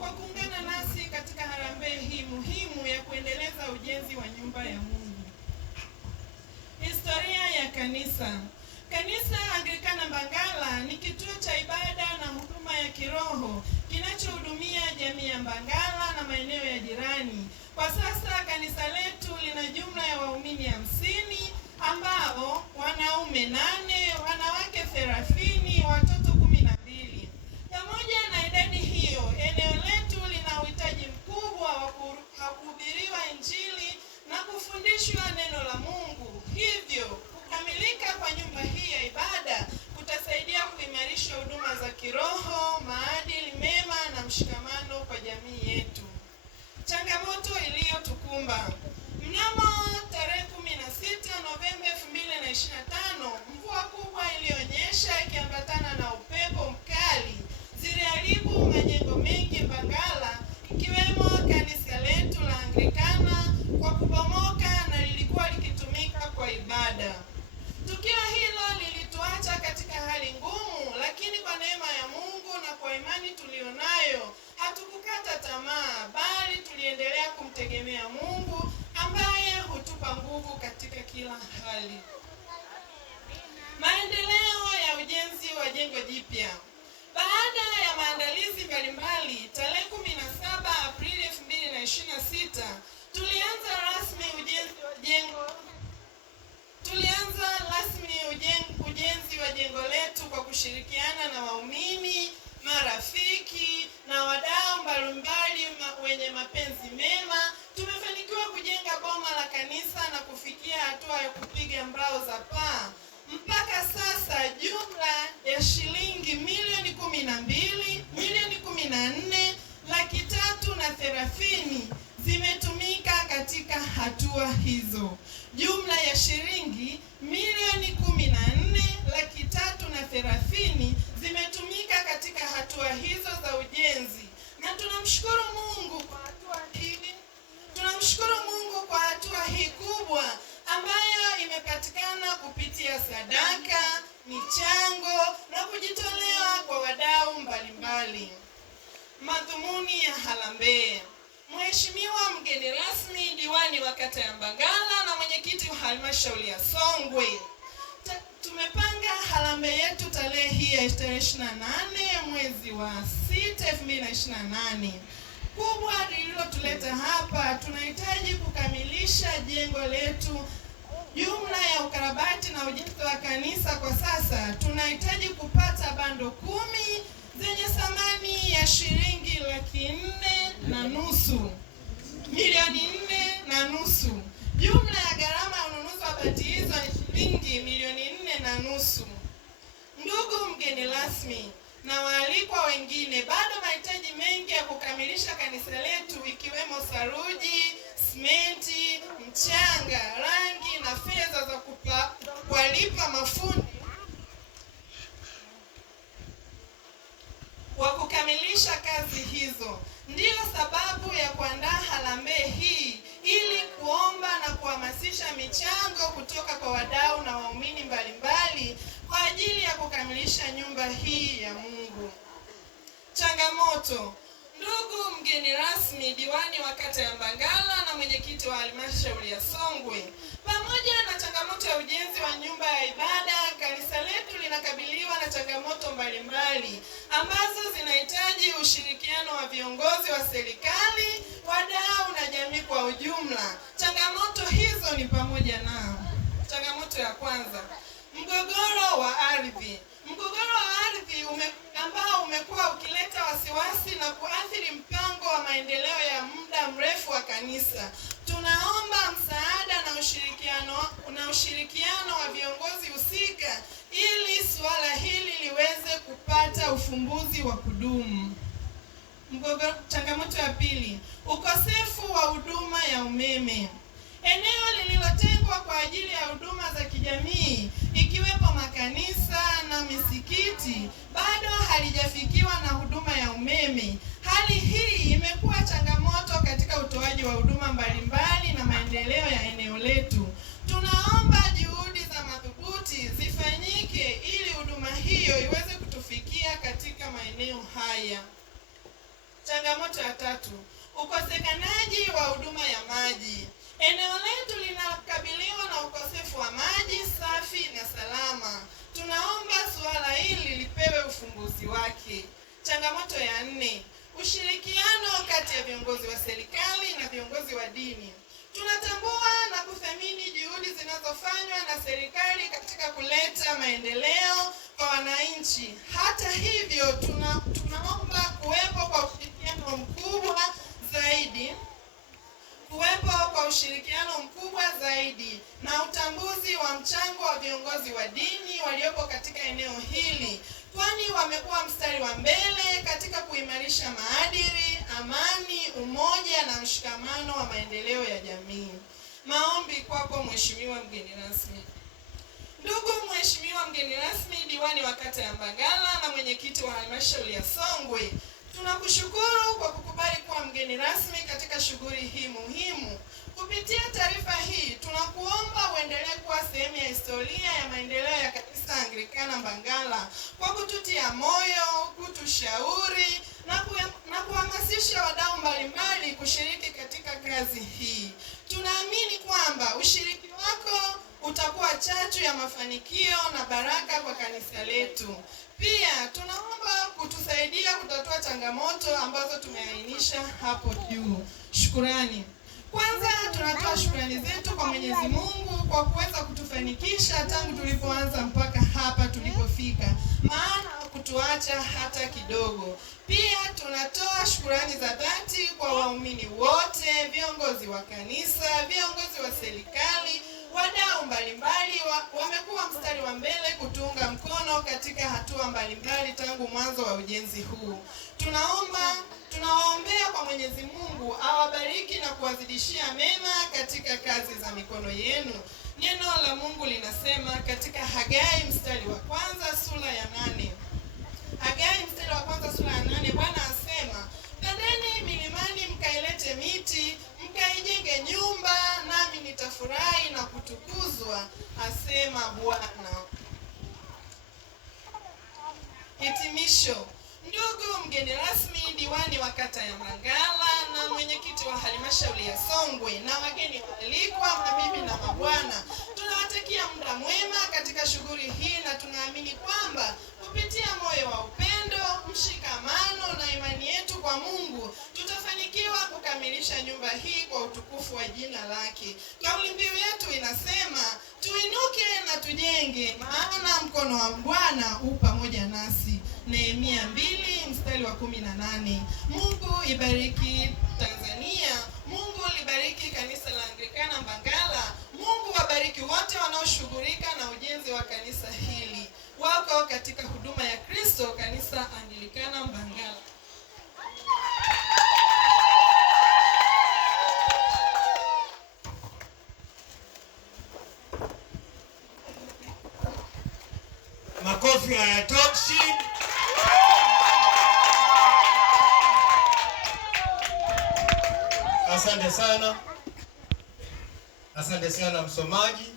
kwa kuungana nasi katika harambee hii muhimu ya kuendeleza ujenzi wa nyumba ya Mungu. Historia ya kanisa. Kanisa Anglikana Mbagala ni kituo cha ibada na huduma ya kiroho kinachohudumia jamii ya Mbagala na maeneo ya jirani. Kwa sasa kanisa letu lina jumla ya waumini 50 ambao wanaume 8, wanawake 30, watoto 12. Pamoja na idadi hiyo, eneo letu lina uhitaji mkubwa wa kuhubiriwa Injili na kufundishwa neno la Mungu. Hivyo, kukamilika kwa nyumba hii ya ibada kutasaidia kuimarisha huduma za kiroho, maadili mema na mshikamano kwa jamii yetu. Changamoto iliyotukumba. Mnamo tarehe 16 Novemba 2025, mvua kubwa iliyonyesha ikiambatana na upepo mkali ziliharibu majengo mengi Mbagala, ikiwemo kanisa letu la Anglikana kwa kubomoka na lilikuwa likitumika kwa ibada. Tukio hilo lilituacha katika hali ngumu, lakini kwa neema ya Mungu na kwa imani tulionayo hatukukata tamaa, bali tuliendelea kumtegemea Mungu ambaye hutupa nguvu katika kila hali. Maendeleo ya ujenzi wa jengo jipya. Baada ya maandalizi mbalimbali, tarehe 17 Aprili 2026 tulianza rasmi ujenzi wa jengo letu kwa kushirikiana na waumini, marafiki na wadau mbalimbali wenye mapenzi mema. Tumefanikiwa kujenga boma la kanisa na kufikia hatua ya kupiga mbao za paa. Mpaka sasa jumla ya shilingi milioni 14,330,000 zimetumika katika hatua hizo. Jumla ya shilingi milioni 14,330,000 zimetumika katika hatua hizo za ujenzi. Na tunamshukuru Mungu kwa hatua hii kubwa ambayo imepatikana kupitia sadaka, michango na kujitolea kwa wadau mbalimbali. Madhumuni ya harambee. Mheshimiwa mgeni rasmi, diwani wa kata ya Mbagala na mwenyekiti wa halmashauri ya Songwe, tumepanga harambee yetu tarehe hii ya 28 mwezi wa 6 2028. Kubwa lililotuleta hapa, tunahitaji kukamilisha jengo letu. Jumla ya ukarabati na ujenzi wa kanisa kwa sasa tunahitaji kupata bando 10 zenye thamani ya shilingi 4,500,000, milioni 4,500,000. Jumla ya gharama ya ununuzi wa bati hizo ni shilingi milioni 4,500,000. Ndugu mgeni rasmi na waalikwa wengine, bado mahitaji mengi ya kukamilisha kanisa letu ikiwemo saruji, simenti, mchanga, rangi na fedha za kuwalipa mafundi wa kukamilisha kazi hizo. Ndiyo sababu ya kuandaa harambee hii, ili kuomba na kuhamasisha michango kutoka kwa wadau na waumini mbalimbali kwa ajili ya kukamilisha nyumba hii ya Mungu. Changamoto. Ndugu mgeni rasmi, diwani wa kata ya Mbagala na mwenyekiti wa halmashauri ya Songwe, pamoja na changamoto ya ujenzi wa nyumba ya ibada, kanisa letu linakabiliwa na changamoto mbalimbali ambazo zinahitaji ushirikiano wa viongozi wa serikali, wadau na jamii kwa ujumla. Changamoto hizo ni pamoja na: changamoto ya kwanza, mgogoro wa ardhi. Mgogoro wa ardhi ambao umekuwa ukileta wasiwasi na kuathiri mpango wa maendeleo ya muda mrefu wa kanisa. Tunaomba msaada na ushirikiano wa viongozi husika ili suala hili liweze kupata ufumbuzi wa kudumu. Changamoto ya pili, ukosefu wa huduma ya umeme. Eneo lililotengwa kwa ajili ya huduma za kijamii ikiwepo makanisa na misikiti bado halijafikiwa na huduma ya umeme. Hali hii imekuwa changamoto katika utoaji wa huduma mbalimbali na maendeleo ya eneo letu. Tunaomba juhudi za madhubuti zifanyike ili huduma hiyo iweze kutufikia katika maeneo haya. Changamoto ya tatu, ukosekanaji wa huduma ya maji. Eneo letu linakabiliwa na ukosefu wa maji safi na salama. Tunaomba suala hili lipewe ufumbuzi wake. Changamoto ya 4, ushirikiano kati ya viongozi wa serikali na viongozi wa dini. Tunatambua na kuthamini juhudi zinazofanywa na serikali katika kuleta maendeleo kwa wananchi. Hata hivyo, tunaomba kuwepo kwa ushirikiano mkubwa zaidi na utambuzi wa mchango wa viongozi wa dini waliopo katika eneo hili, kwani wamekuwa mstari wa mbele katika kuimarisha maadili, amani, umoja na mshikamano wa maendeleo ya jamii. Maombi kwako Mheshimiwa mgeni rasmi. Ndugu Mheshimiwa mgeni rasmi, diwani wa kata ya Mbagala na mwenyekiti wa halmashauri ya Songwe, tunakushukuru kwa kukubali kuwa mgeni rasmi katika shughuli hii muhimu. Kupitia taarifa hii, tunakuomba uendelee kuwa sehemu ya historia ya maendeleo ya kanisa Anglikana Mbagala kwa kututia moyo, kutushauri na kuhamasisha wadau mbalimbali kushiriki katika kazi hii. Tunaamini kwamba ushiriki wako utakuwa chachu ya mafanikio na baraka kwa kanisa letu. Pia tunaomba kutusaidia kutatua changamoto ambazo tumeainisha hapo juu. Shukrani. Kwanza tunatoa shukrani zetu kwa Mwenyezi Mungu kwa kuweza kutufanikisha tangu tulipoanza mpaka hapa tulipofika, maana kutuacha hata kidogo. Pia tunatoa shukrani za dhati kwa waumini wote, viongozi wa kanisa, viongozi wa serikali, wadau mbalimbali wamekuwa mstari wa mbele kutuunga mkono katika hatua mbalimbali tangu mwanzo wa ujenzi huu. Tunawaombea kwa Mwenyezi Mungu awabariki na kuwazidishia mema katika kazi za mikono yenu. Neno la Mungu linasema katika Hagai mstari wa 1 sura ya 8. Hagai mstari wa 1 sura ya 8, Bwana asema, "Pandeni milimani mkailete miti, mkaijenge nyumba, nami nitafurahi na kutukuzwa, asema Bwana." Hitimisho. Ndugu mgeni rasmi, diwani wa kata ya Mbagala na mwenyekiti wa halmashauri ya Songwe na wageni waalikwa, mabibi na mabwana, tunawatakia muda mwema katika shughuli hii na tunaamini kwamba kupitia moyo wa upendo, mshikamano na imani yetu kwa Mungu tutafanikiwa kukamilisha nyumba hii kwa utukufu wa jina lake. Kauli mbiu yetu inasema, tuinuke na tujenge, maana mkono wa Bwana u pamoja nasi. Nehemia 2 mstari wa 18. Mungu ibariki Tanzania. Mungu libariki kanisa la Anglikana Mbagala. Mungu wabariki wote wanaoshughulika na ujenzi wa kanisa hili. Wako katika huduma ya Kristo, kanisa Anglikana Mbagala. Makofi hayatoshi. Asante sana. Asante sana msomaji.